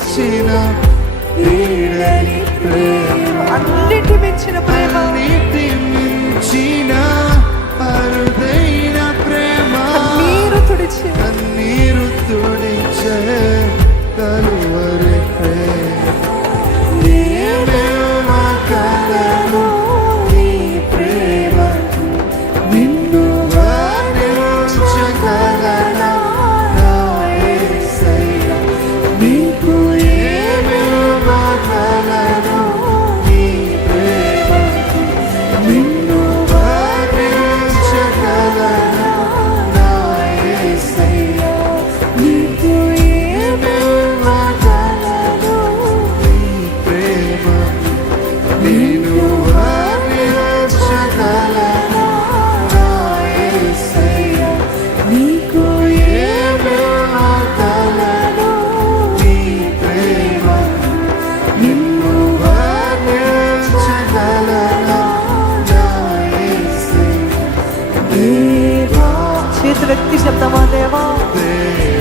మించిన వీడని ప్రేమ, అన్నిటి మించిన ప్రేమ, అన్నిటి మించిన అరుదైన ప్రేమ, కన్నీరు తుడిచే కన్నీరు తుడిచే కలువరి ప్రేమ. నేనేమగలను నీ ప్రేమకు, నిన్ను వర్ణించగలనా నా యేసయ్యా. నీకు ఏమివ్వగలను నీ ప్రేమకు, నిన్ను వర్ణించగలనా నా యేసయ్యా. నీకు ఏమివ్వగలను నీ ప్రేమకు, నిన్ను వర్ణించగలనా నా యేసయ్యా. నీకు ఏమివ్వగలను నీ ప్రేమకు, నిన్ను వర్ణించగలనా నా యేసయ్యా. దేవా చేతులెత్తి చెప్తామా దేవా, దేవా